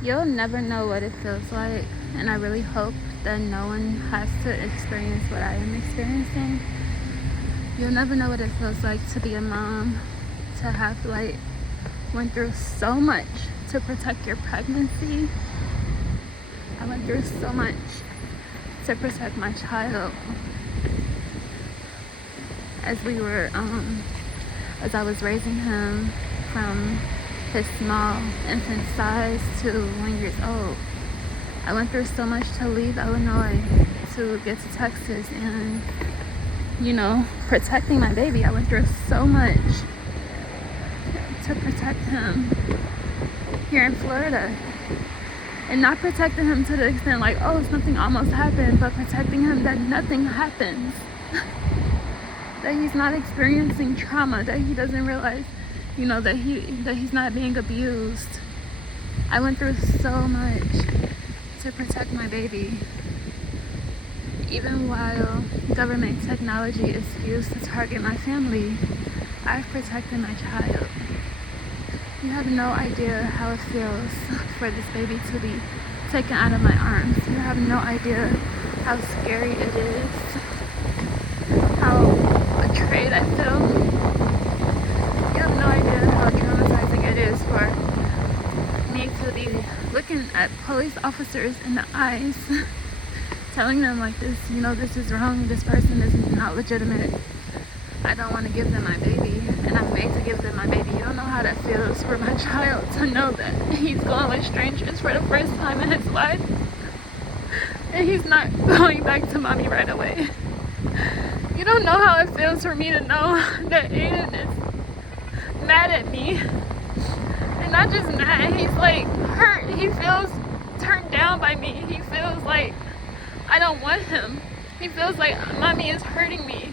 You'll never know what it feels like, and I really hope that no one has to experience what I am experiencing. You'll never know what it feels like to be a mom, to have went through so much to protect your pregnancy. I went through so much to protect my child as as I was raising him from his small infant size to 1 year old. I went through so much to leave Illinois to get to Texas and, protecting my baby. I went through so much to protect him here in Florida. And not protecting him to the extent like, oh, something almost happened, but protecting him that nothing happens. That he's not experiencing trauma, that he doesn't realize, that he's not being abused. I went through so much to protect my baby. Even while government technology is used to target my family, I've protected my child. You have no idea how it feels for this baby to be taken out of my arms. You have no idea how scary it is, how betrayed I feel. You have no idea how traumatizing it is for me to be looking at police officers in the eyes, telling them like this, this is wrong, this person is not legitimate. I don't want to give them my baby, and I'm made to give them my baby. You don't know how that feels for my child to know that he's going with strangers for the first time in his life, and he's not going back to mommy right away. You don't know how it feels for me to know that Aiden is mad at me, and not just mad, he's hurt. He feels turned down by me. He feels like I don't want him. He feels like mommy is hurting me.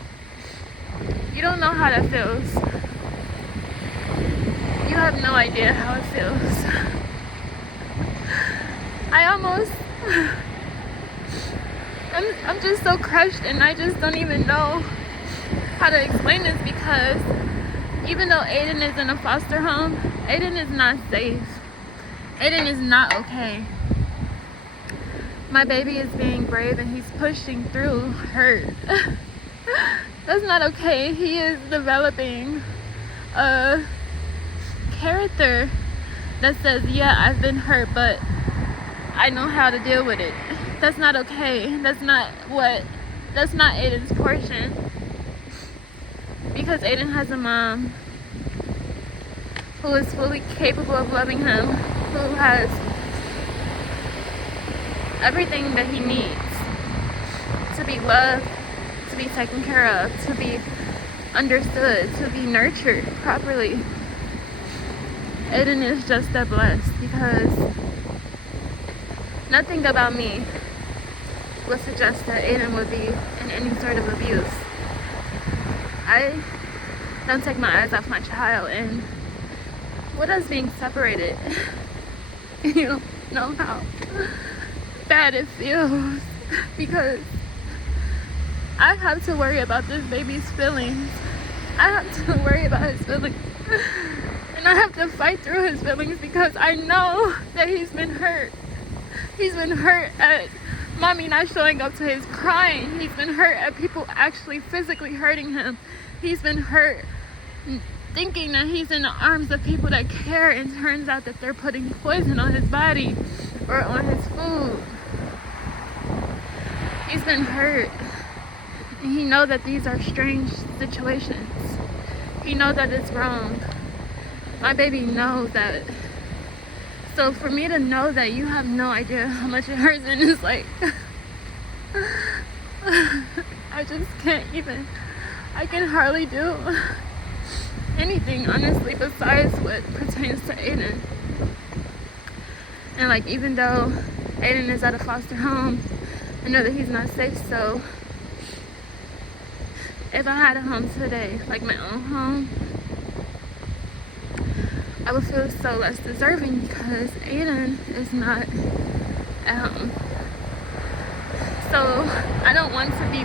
You don't know how that feels. You have no idea how it feels. I'm just so crushed, and I just don't even know how to explain this, because even though Aiden is in a foster home, Aiden is not safe. Aiden is not okay. My baby is being brave, and he's pushing through hurt. That's not okay. He is developing a character that says, yeah, I've been hurt, but I know how to deal with it. That's not okay. That's not Aiden's portion. Because Aiden has a mom who is fully capable of loving him, who has everything that he needs to be loved, to be taken care of, to be understood, to be nurtured properly. Aiden is just that blessed, because nothing about me would suggest that Aiden would be in any sort of abuse. I don't take my eyes off my child, and with us being separated, you don't know how bad it feels, because I have to worry about this baby's feelings. I have to worry about his feelings. And I have to fight through his feelings, because I know that he's been hurt. He's been hurt at mommy not showing up to his crying. He's been hurt at people actually physically hurting him. He's been hurt thinking that he's in the arms of people that care, and turns out that they're putting poison on his body or on his food. He's been hurt. And he knows that these are strange situations. He knows that it's wrong. My baby knows that. So for me to know that you have no idea how much it hurts, and it's like, I just can't even, I can hardly do anything, honestly, besides what pertains to Aiden. And even though Aiden is at a foster home, I know that he's not safe, so if I had a home today, like my own home, I would feel so less deserving, because Aiden is not at home. So I don't want to be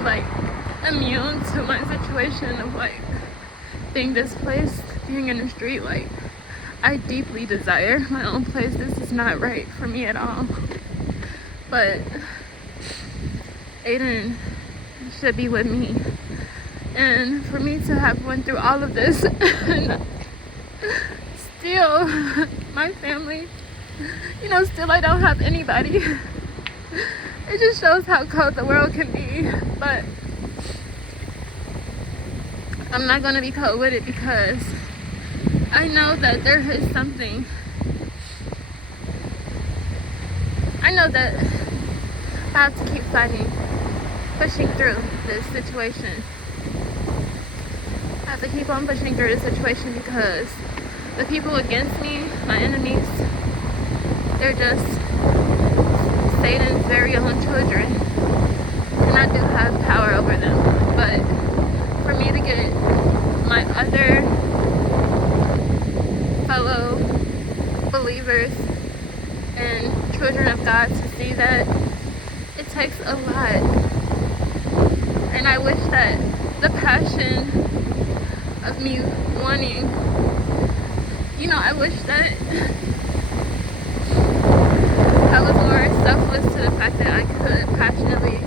immune to my situation of being displaced, being in the street. I deeply desire my own place. This is not right for me at all. But Aiden should be with me. And for me to have went through all of this and still my family, still I don't have anybody. It just shows how cold the world can be. But I'm not gonna be cold with it because I know that there is something. I know that I have to keep fighting, pushing through this situation. I have to keep on pushing through this situation because the people against me, my enemies, they're just Satan's very own children. And I do have power over them. But for me to get my other fellow believers and children of God to see that it takes a lot. And I wish that the passion of me wanting, I wish that I was more selfless to the fact that I could passionately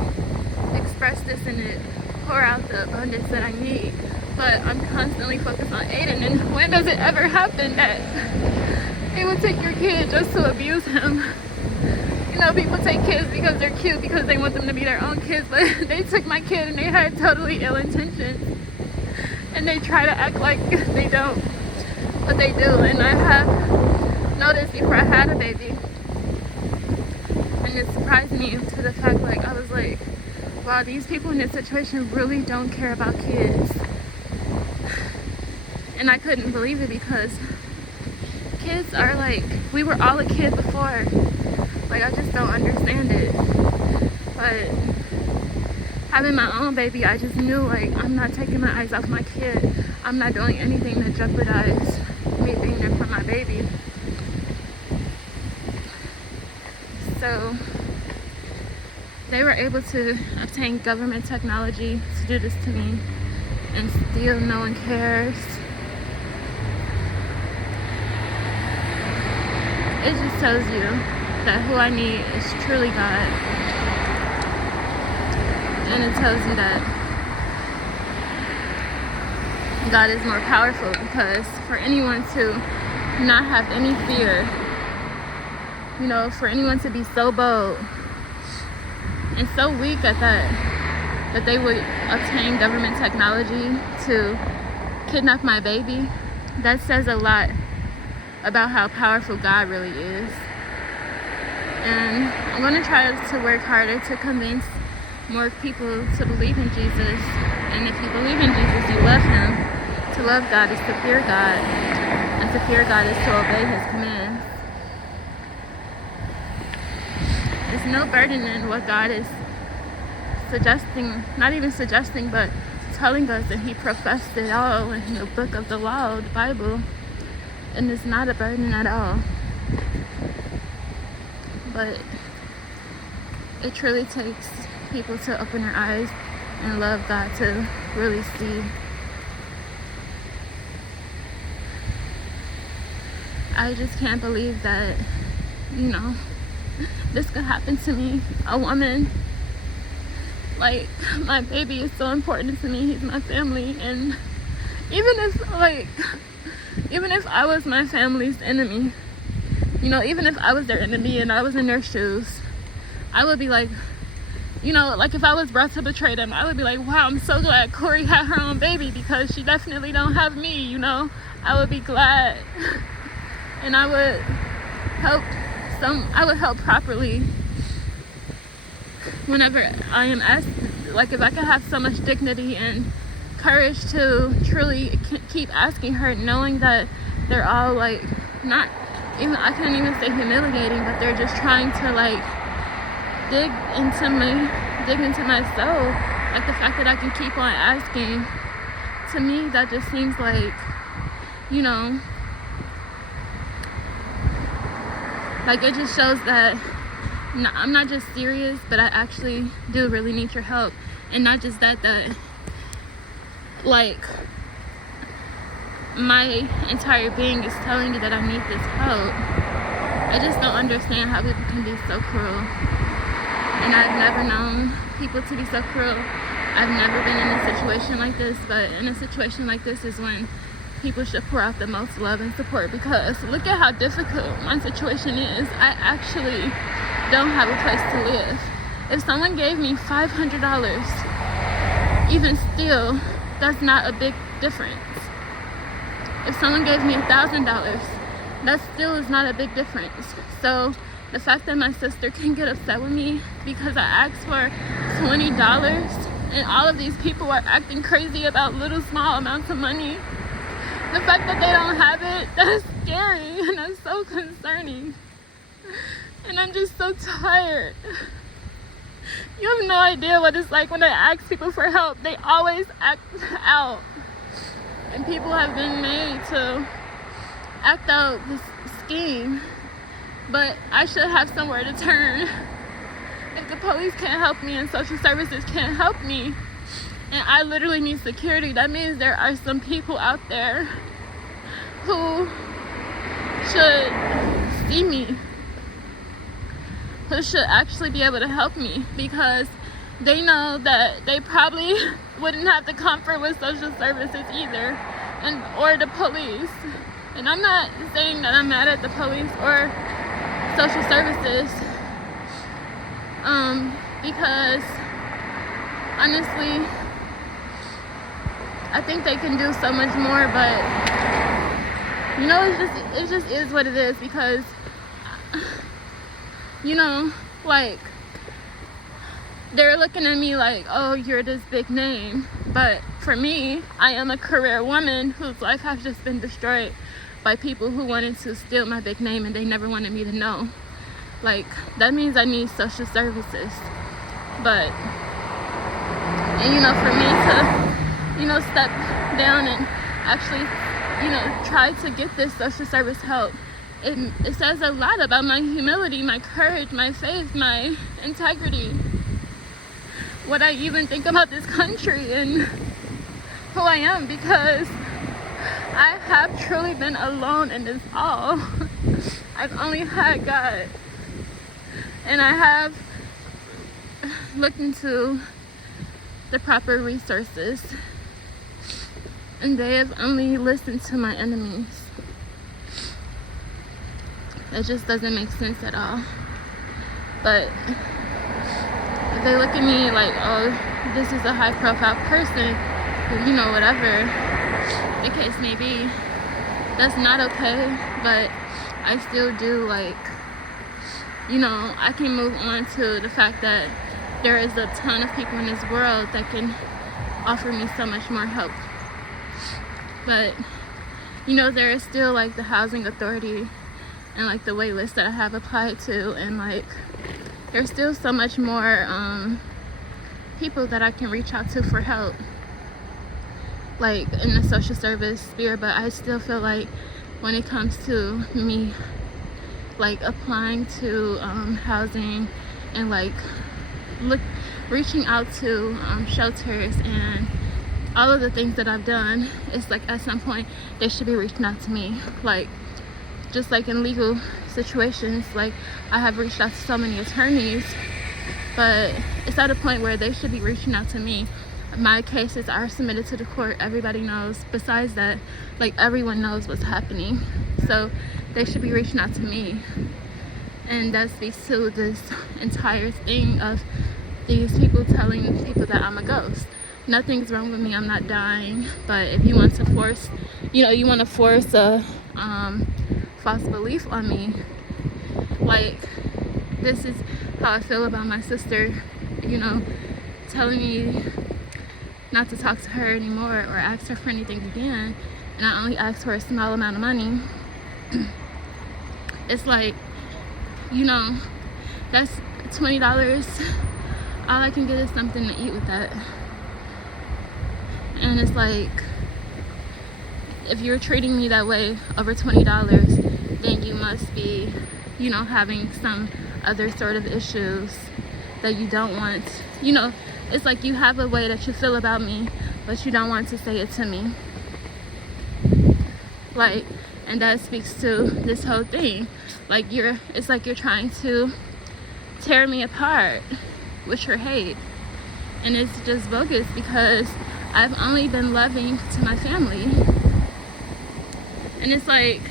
express this and it pour out the abundance that I need. But I'm constantly focused on Aiden, and when does it ever happen that they will take your kid just to abuse him? People take kids because they're cute, because they want them to be their own kids, but they took my kid and they had totally ill intentions. And they try to act like they don't, but they do. And I have noticed before I had a baby, and it surprised me to the fact, I was like, wow, these people in this situation really don't care about kids. And I couldn't believe it because kids are we were all a kid before. I just don't understand it. But having my own baby, I just knew I'm not taking my eyes off my kid. I'm not doing anything to jeopardize me being there for my baby. So they were able to obtain government technology to do this to me, and still no one cares. It just tells you that who I need is truly God. And it tells you that God is more powerful, because for anyone to not have any fear, for anyone to be so bold and so weak at that they would obtain government technology to kidnap my baby, that says a lot about how powerful God really is. And I'm going to try to work harder to convince more people to believe in Jesus. And if you believe in Jesus, you love him. To love God is to fear God, and to fear God is to obey his commands. There's no burden in what God is suggesting, not even suggesting, but telling us, and he professed it all in the book of the law, the Bible. And it's not a burden at all. But it truly takes people to open their eyes and love God to really see. I just can't believe that, this could happen to me, a woman. My baby is so important to me. He's my family. And even if I was my family's enemy, even if I was their enemy and I was in their shoes, I would be if I was brought to betray them, I would be wow, I'm so glad Corey had her own baby, because she definitely don't have me, I would be glad. And I would help properly whenever I am asked, if I could have so much dignity and courage to truly keep asking her, knowing that they're all not even, I can't even say humiliating, but they're just trying to dig into my soul. The fact that I can keep on asking, to me that just seems it just shows that I'm not just serious, but I actually do really need your help. my entire being is telling me that I need this help. I just don't understand how people can be so cruel. And I've never known people to be so cruel. I've never been in a situation like this, but in a situation like this is when people should pour out the most love and support, because look at how difficult my situation is. I actually don't have a place to live. If someone gave me $500, even still, that's not a big difference. If someone gave me $1,000, that still is not a big difference. So the fact that my sister can get upset with me because I asked for $20 and all of these people are acting crazy about little small amounts of money, the fact that they don't have it, that's scary and that's so concerning. And I'm just so tired. You have no idea what it's like when I ask people for help. They always act out. And people have been made to act out this scheme. But I should have somewhere to turn. If the police can't help me and social services can't help me, and I literally need security, that means there are some people out there who should see me, who should actually be able to help me, because they know that they probably wouldn't have the comfort with social services either, or the police. And I'm not saying that I'm mad at the police or social services, because honestly, I think they can do so much more, but you know, it just is what it is, because you know, like, they're looking at me like, oh, you're this big name. But for me, I am a career woman whose life has just been destroyed by people who wanted to steal my big name and they never wanted me to know. Like, that means I need social services. But, and you know, for me to, you know, step down and actually, you know, try to get this social service help, it says a lot about my humility, my courage, my faith, my integrity, what I even think about this country and who I am, because I have truly been alone in this all. I've only had God, and I have looked into the proper resources, and they have only listened to my enemies. It just doesn't make sense at all. But if they look at me like, oh, this is a high profile person, you know, whatever the case may be, that's not okay. But I still do, like, you know, I can move on to the fact that there is a ton of people in this world that can offer me so much more help. But, you know, there is still, like, the housing authority and, like, the wait list that I have applied to, and, like, there's still so much more people that I can reach out to for help, like, in the social service sphere. But I still feel like when it comes to me, like, applying to housing and, like, reaching out to shelters and all of the things that I've done, it's like at some point they should be reaching out to me. Like, just like in legal situations, like, I have reached out to so many attorneys, but it's at a point where they should be reaching out to me. My cases are submitted to the court. Everybody knows. Besides that, like, everyone knows what's happening. So they should be reaching out to me. And that speaks to this entire thing of these people telling people that I'm a ghost. Nothing's wrong with me. I'm not dying. But if you want to force, you know, you want to force a false belief on me, like, this is how I feel about my sister, you know, telling me not to talk to her anymore or ask her for anything again, and I only asked for a small amount of money. It's like, you know, that's $20. All I can get is something to eat with that. And it's like, if you're treating me that way over $20, then you must be, you know, having some other sort of issues that you don't want. You know, it's like you have a way that you feel about me, but you don't want to say it to me. Like, and that speaks to this whole thing. Like, it's like you're trying to tear me apart with your hate. And it's just bogus, because I've only been loving to my family. And it's like,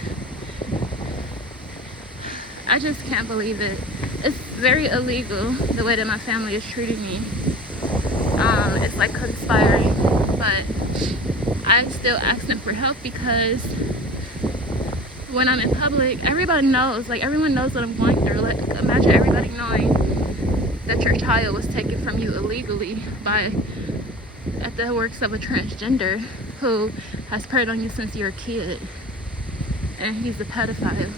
I just can't believe it. It's very illegal the way that my family is treating me. It's like conspiring, but I still ask them for help, because when I'm in public, everybody knows, like everyone knows what I'm going through. Like, imagine everybody knowing that your child was taken from you illegally at the works of a transgender who has preyed on you since you're a kid, and he's a pedophile.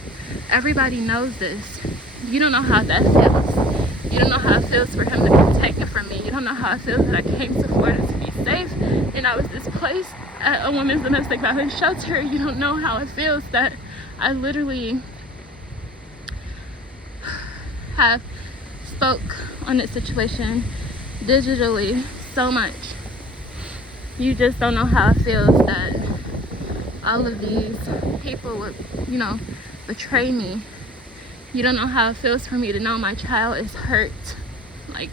Everybody knows this. You don't know how that feels. You don't know how it feels for him to be taken from me. You don't know how it feels that I came to Florida to be safe and I was displaced at a women's domestic violence shelter. You don't know how it feels that I literally have spoke on this situation digitally so much. You just don't know how it feels that all of these people would, betray me. You don't know how it feels for me to know my child is hurt. Like,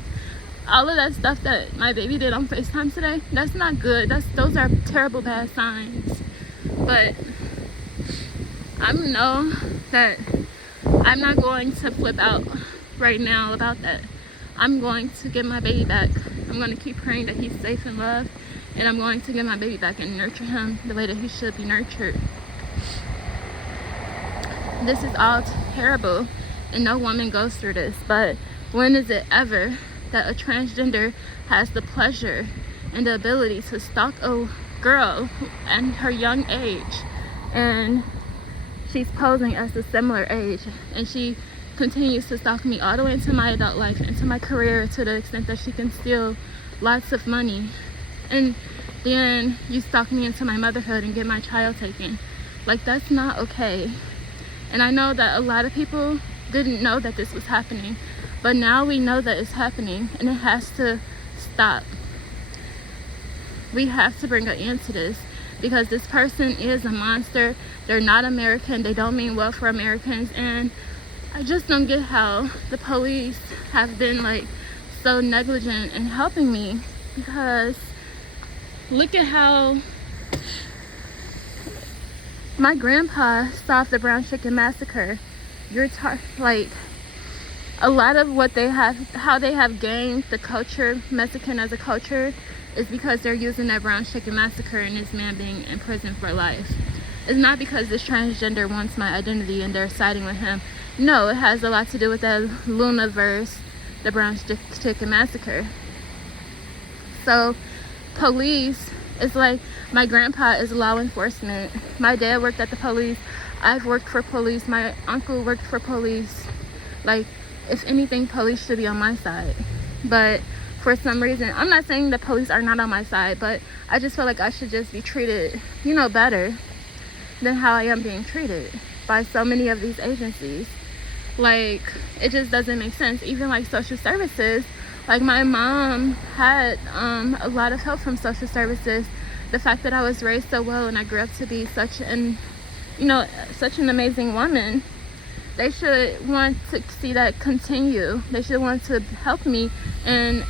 all of that stuff that my baby did on FaceTime today, that's not good. Those are terrible, bad signs. But I know that I'm not going to flip out right now about that. I'm going to get my baby back. I'm going to keep praying that he's safe and loved, and I'm going to get my baby back and nurture him the way that he should be nurtured. This is all terrible, and no woman goes through this, but when is it ever that a transgender has the pleasure and the ability to stalk a girl at her young age, and she's posing as a similar age, and she continues to stalk me all the way into my adult life, into my career, to the extent that she can steal lots of money, and then you stalk me into my motherhood and get my child taken. Like, that's not okay. And I know that a lot of people didn't know that this was happening, but now we know that it's happening, and it has to stop. We have to bring an end to this, because this person is a monster. They're not American. They don't mean well for Americans, and I just don't get how the police have been like so negligent in helping me, because look at how my grandpa solved the Brown Chicken Massacre. Like, a lot of what they have, how they have gained the culture, Mexican as a culture, is because they're using that Brown Chicken Massacre and this man being in prison for life. It's not because this transgender wants my identity and they're siding with him. No, it has a lot to do with that Lunaverse, the Brown Chicken Massacre. So, police, it's like my grandpa is law enforcement. My dad worked at the police. I've worked for police. My uncle worked for police. Like, if anything, police should be on my side. But for some reason, I'm not saying the police are not on my side, but I just feel like I should just be treated, better than how I am being treated by so many of these agencies. Like, it just doesn't make sense. Even like social services, like my mom had a lot of help from social services. The fact that I was raised so well and I grew up to be such an amazing woman, they should want to see that continue. They should want to help me, and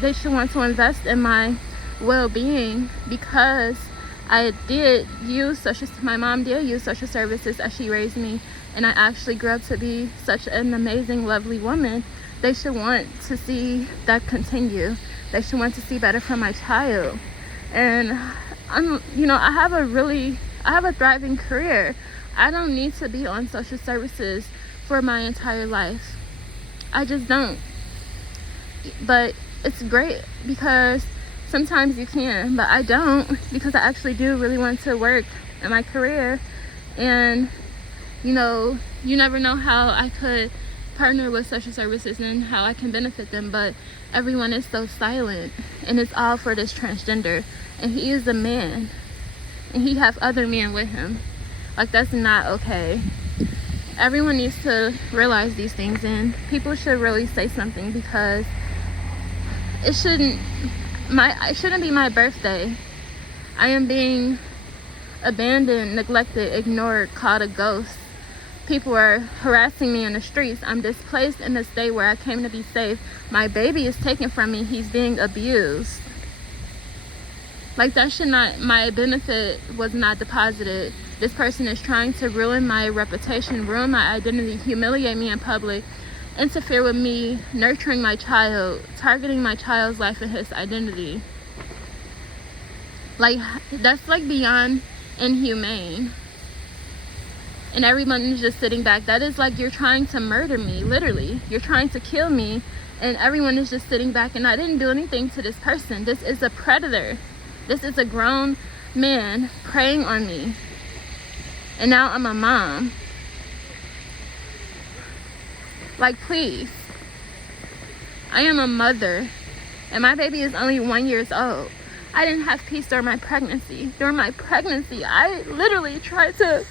they should want to invest in my well-being, because my mom did use social services as she raised me, and I actually grew up to be such an amazing, lovely woman. They should want to see that continue. They should want to see better for my child. And I have a thriving career. I don't need to be on social services for my entire life. I just don't. But it's great because sometimes you can, but I don't, because I actually do really want to work in my career. And you never know how I could partner with social services and how I can benefit them, but everyone is so silent, and it's all for this transgender, and he is a man, and he have other men with him. Like, that's not okay. Everyone needs to realize these things, and people should really say something, because it shouldn't be my birthday. I am being abandoned, neglected, ignored, called a ghost. People are harassing me in the streets. I'm displaced in the state where I came to be safe. My baby is taken from me. He's being abused. Like, that should not, my benefit was not deposited. This person is trying to ruin my reputation, ruin my identity, humiliate me in public, interfere with me nurturing my child, targeting my child's life and his identity. Like, that's like beyond inhumane. And everyone is just sitting back. That is like you're trying to murder me, literally. You're trying to kill me, and everyone is just sitting back. And I didn't do anything to this person. This is a predator. This is a grown man preying on me. And now I'm a mom. Like, please. I am a mother, and my baby is only 1 year old. I didn't have peace during my pregnancy. During my pregnancy, I literally tried to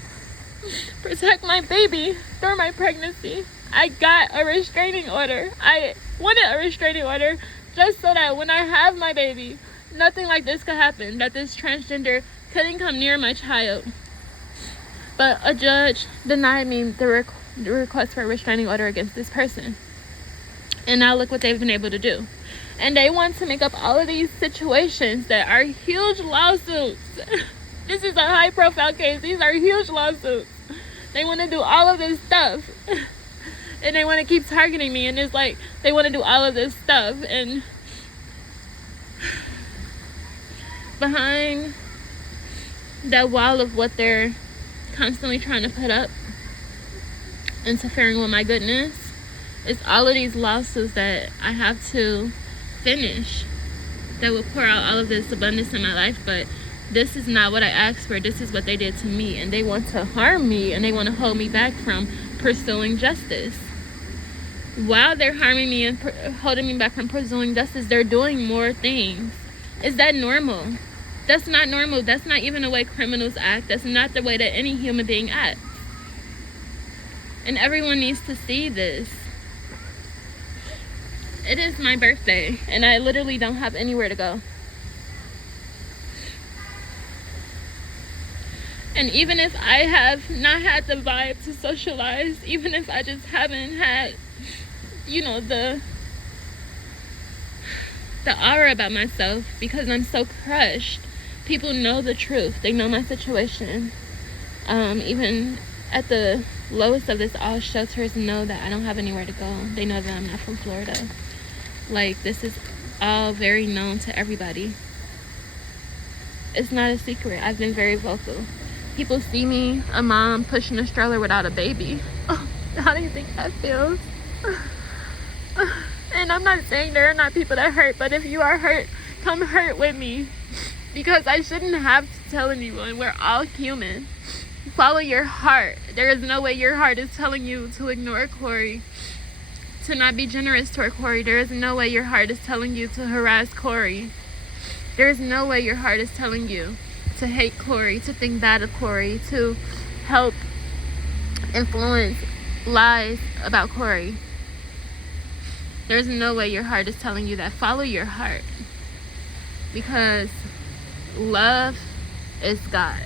protect my baby during my pregnancy. I got a restraining order. I wanted a restraining order just so that when I have my baby, nothing like this could happen, that this transgender couldn't come near my child. But a judge denied me the request for a restraining order against this person. And now look what they've been able to do. And they want to make up all of these situations that are huge lawsuits. This is a high profile case. These are huge lawsuits. They want to do all of this stuff. And they want to keep targeting me. And it's like they want to do all of this stuff. And behind that wall of what they're constantly trying to put up, interfering with my goodness, it's all of these lawsuits that I have to finish that will pour out all of this abundance in my life. But this is not what I asked for. This is what they did to me, and they want to harm me, and they want to hold me back from pursuing justice. While they're harming me and holding me back from pursuing justice, they're doing more things. Is that normal? That's not normal. That's not even the way criminals act. That's not the way that any human being acts. And everyone needs to see this. It is my birthday, and I literally don't have anywhere to go. And even if I have not had the vibe to socialize, even if I just haven't had, the aura about myself, because I'm so crushed, people know the truth. They know my situation. Even at the lowest of this, all shelters know that I don't have anywhere to go. They know that I'm not from Florida. Like, this is all very known to everybody. It's not a secret. I've been very vocal. People see me, a mom, pushing a stroller without a baby. How do you think that feels? And I'm not saying there are not people that hurt, but if you are hurt, come hurt with me. Because I shouldn't have to tell anyone. We're all human. Follow your heart. There is no way your heart is telling you to ignore Corey, to not be generous toward Corey. There is no way your heart is telling you to harass Corey. There is no way your heart is telling you to hate Corey, to think bad of Corey, to help influence lies about Corey. There's no way your heart is telling you that. Follow your heart. Because love is God.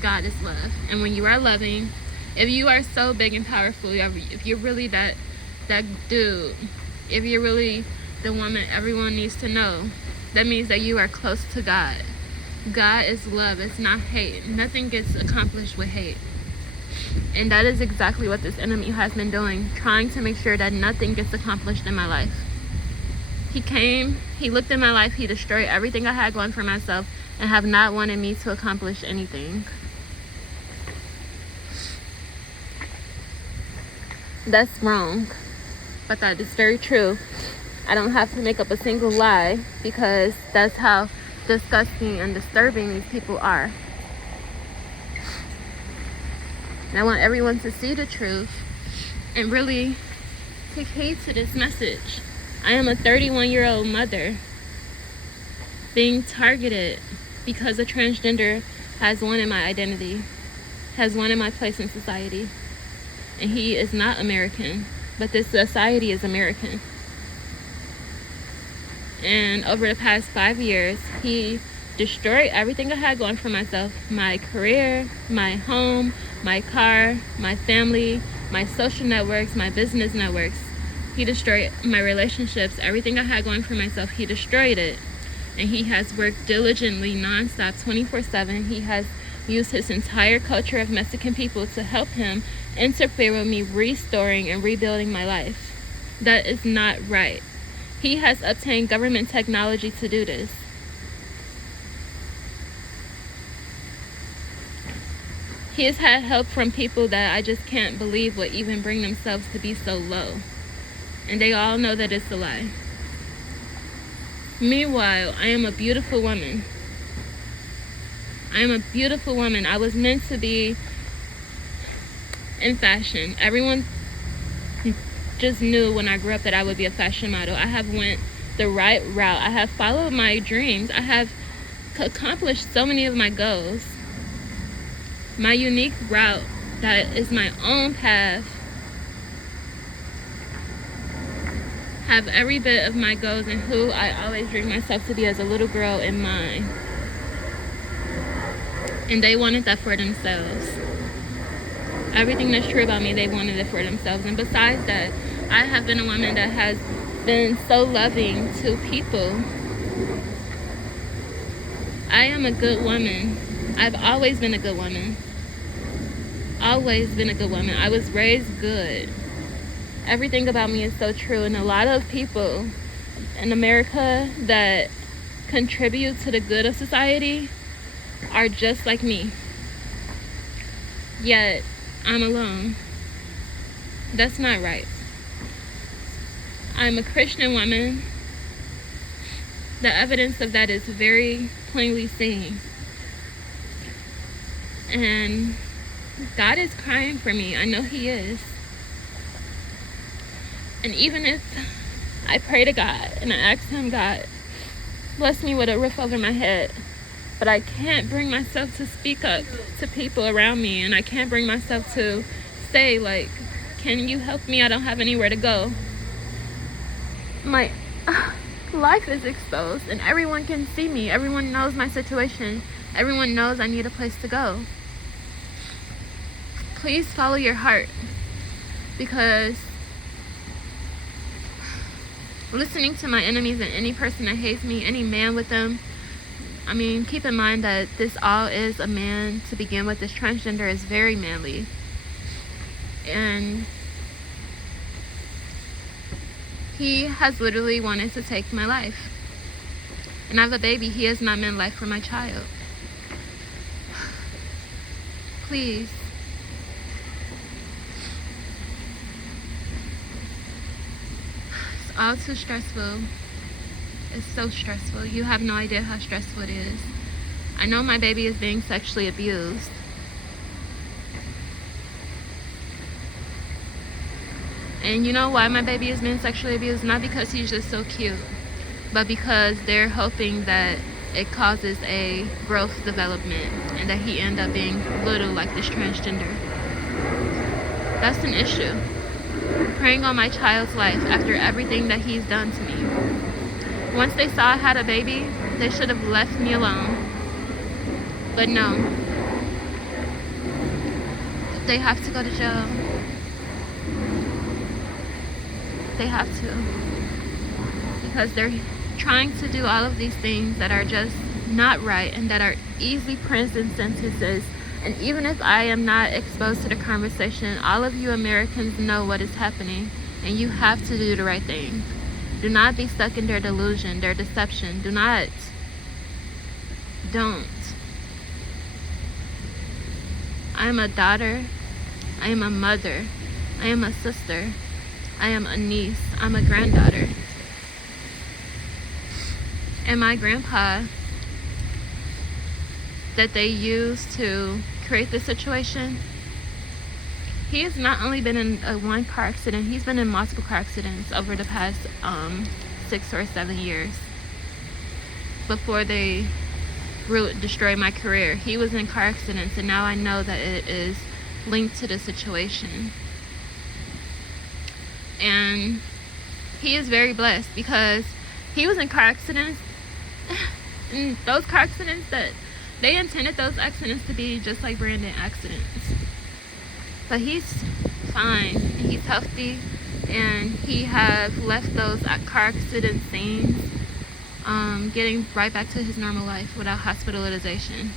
God is love. And when you are loving, if you are so big and powerful, if you're really that dude, if you're really the woman everyone needs to know, that means that you are close to God. God is love. It's not hate. Nothing gets accomplished with hate. And that is exactly what this enemy has been doing, trying to make sure that nothing gets accomplished in my life. He came, he looked at my life, he destroyed everything I had going for myself, and have not wanted me to accomplish anything. That's wrong, but that is very true. I don't have to make up a single lie, because that's how disgusting and disturbing these people are. And I want everyone to see the truth and really take heed to this message. I am a 31-year-old mother being targeted because a transgender has wanted my identity, has wanted my place in society. And he is not American, but this society is American. And over the past 5 years, he destroyed everything I had going for myself. My career, my home, my car, my family, my social networks, my business networks. He destroyed my relationships, everything I had going for myself. He destroyed it. And he has worked diligently, nonstop, 24/7. He has used his entire culture of Mexican people to help him interfere with me restoring and rebuilding my life. That is not right. He has obtained government technology to do this. He has had help from people that I just can't believe would even bring themselves to be so low. And they all know that it's a lie. Meanwhile, I am a beautiful woman. I am a beautiful woman. I was meant to be in fashion. Everyone just knew when I grew up that I would be a fashion model. I have went the right route. I have followed my dreams. I have accomplished so many of my goals. My unique route that is my own path have every bit of my goals and who I always dreamed myself to be as a little girl in mind. And they wanted that for themselves. Everything that's true about me, they wanted it for themselves. And besides that, I have been a woman that has been so loving to people. I am a good woman. I've always been a good woman. Always been a good woman. I was raised good. Everything about me is so true. And a lot of people in America that contribute to the good of society are just like me. Yet, I'm alone. That's not right. I'm a Christian woman. The evidence of that is very plainly seen. And God is crying for me. I know He is. And even if I pray to God and I ask Him, God, bless me with a roof over my head, but I can't bring myself to speak up to people around me, and I can't bring myself to say, like, can you help me? I don't have anywhere to go. My life is exposed, and everyone can see me. Everyone knows my situation. Everyone knows I need a place to go. Please follow your heart, because listening to my enemies and any person that hates me, any man with them, I mean, keep in mind that this all is a man to begin with. This transgender is very manly. And he has literally wanted to take my life. And I have a baby. He has not meant life for my child. Please. It's all too stressful. It's so stressful. You have no idea how stressful it is. I know my baby is being sexually abused. And you know why my baby is being sexually abused? Not because he's just so cute, but because they're hoping that it causes a growth development and that he end up being little like this transgender. That's an issue. Preying on my child's life after everything that he's done to me. Once they saw I had a baby, they should have left me alone. But no. They have to go to jail. They have to. Because they're trying to do all of these things that are just not right and that are easy prison sentences. And even if I am not exposed to the conversation, all of you Americans know what is happening. And you have to do the right thing. Do not be stuck in their delusion, their deception. Don't. I am a daughter. I am a mother. I am a sister. I am a niece. I'm a granddaughter. And my grandpa that they used to create this situation, he has not only been in one car accident, he's been in multiple car accidents over the past 6 or 7 years. Before they destroyed my career, he was in car accidents, and now I know that it is linked to the situation. And he is very blessed because he was in car accidents And those car accidents, that they intended those accidents to be just like Brandon accidents. But he's fine. He's healthy, and he have left those car accident scenes, getting right back to his normal life without hospitalization.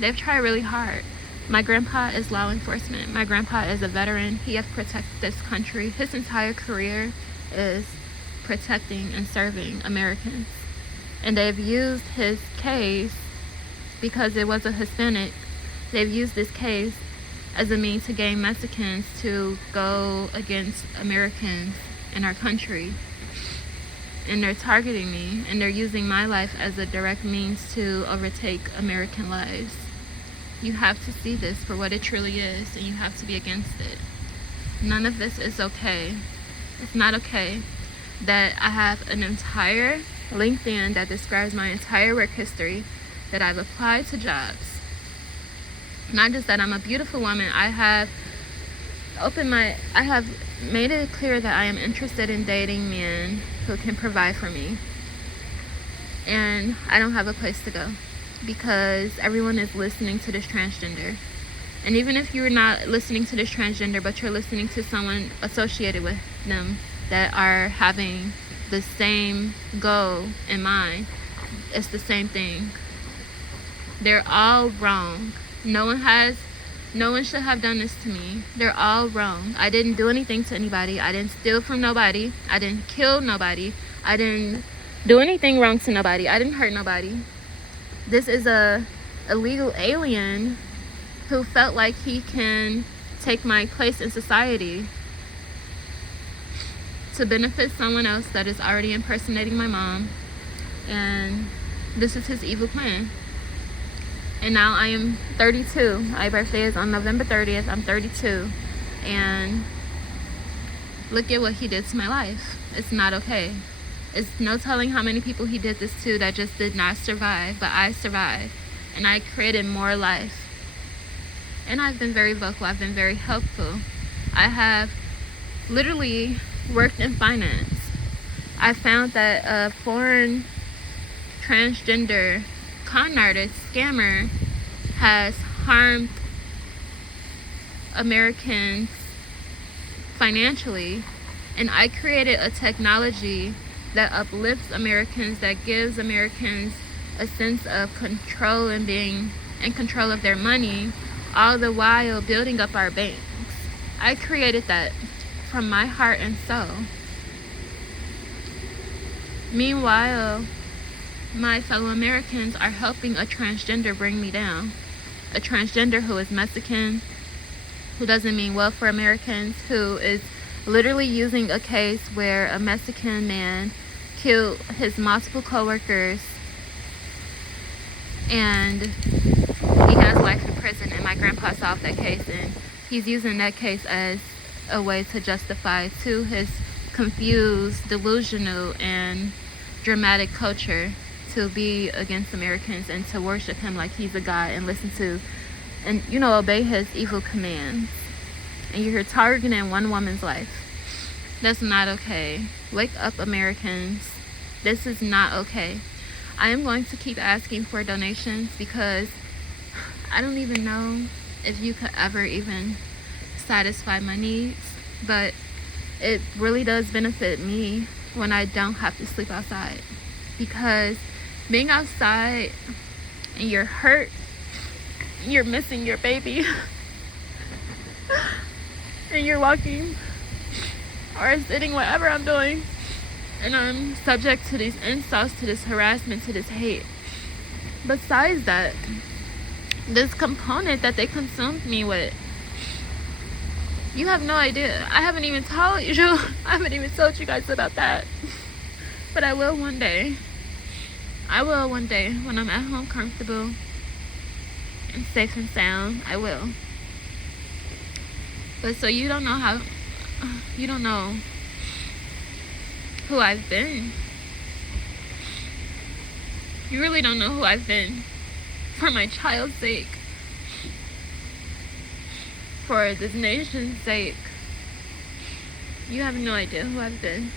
They've tried really hard. My grandpa is law enforcement. My grandpa is a veteran. He has protected this country. His entire career is protecting and serving Americans. And they've used his case, because it was a Hispanic, they've used this case as a means to gain Mexicans to go against Americans in our country. And they're targeting me, and they're using my life as a direct means to overtake American lives. You have to see this for what it truly is, and you have to be against it. None of this is okay. It's not okay that I have an entire LinkedIn that describes my entire work history, that I've applied to jobs. Not just that I'm a beautiful woman, I have made it clear that I am interested in dating men who can provide for me. And I don't have a place to go, because everyone is listening to this transgender. And even if you're not listening to this transgender, but you're listening to someone associated with them that are having the same goal in mind, it's the same thing. They're all wrong. No one should have done this to me. They're all wrong. I didn't do anything to anybody. I didn't steal from nobody. I didn't kill nobody. I didn't do anything wrong to nobody. I didn't hurt nobody. This is a illegal alien who felt like he can take my place in society to benefit someone else that is already impersonating my mom. And this is his evil plan. And now I am 32. My birthday is on November 30th. I'm 32. And look at what he did to my life. It's not okay. It's no telling how many people he did this to that just did not survive. But I survived. And I created more life. And I've been very vocal. I've been very helpful. I have literally worked in finance. I found that a foreign transgender con artist, scammer, has harmed Americans financially, and I created a technology that uplifts Americans, that gives Americans a sense of control and being in control of their money, all the while building up our banks. I created that from my heart and soul. Meanwhile, my fellow Americans are helping a transgender bring me down. A transgender who is Mexican, who doesn't mean well for Americans, who is literally using a case where a Mexican man killed his multiple co-workers, and he has life in prison, and my grandpa solved that case, and he's using that case as a way to justify to his confused, delusional, and dramatic culture to be against Americans and to worship him like he's a god and listen to and, obey his evil commands. And you're targeting one woman's life. That's not okay. Wake up, Americans. This is not okay. I am going to keep asking for donations, because I don't even know if you could ever even satisfy my needs, but it really does benefit me when I don't have to sleep outside. Because being outside and you're hurt, you're missing your baby, and you're walking or sitting, whatever I'm doing, and I'm subject to these insults, to this harassment, to this hate. Besides that, this component that they consumed me with, you have no idea. I haven't even told you guys about that. But I will one day. I will one day, when I'm at home comfortable and safe and sound. I will. But so you don't know who I've been. You really don't know who I've been. For my child's sake. For this nation's sake. You have no idea who I've been.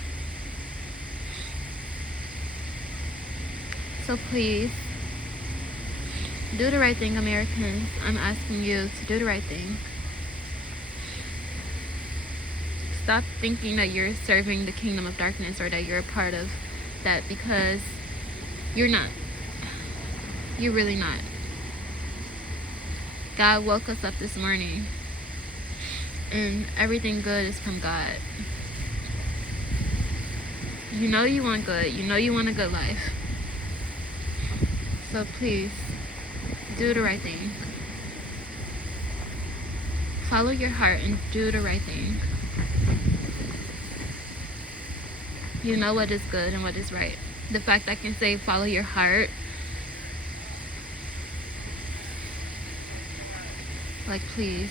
So please, do the right thing, Americans. I'm asking you to do the right thing. Stop thinking that you're serving the kingdom of darkness or that you're a part of that, because you're not. You're really not. God woke us up this morning, and everything good is from God. You know you want good. You know you want a good life. So please, do the right thing. Follow your heart and do the right thing. You know what is good and what is right. The fact I can say follow your heart, like, please.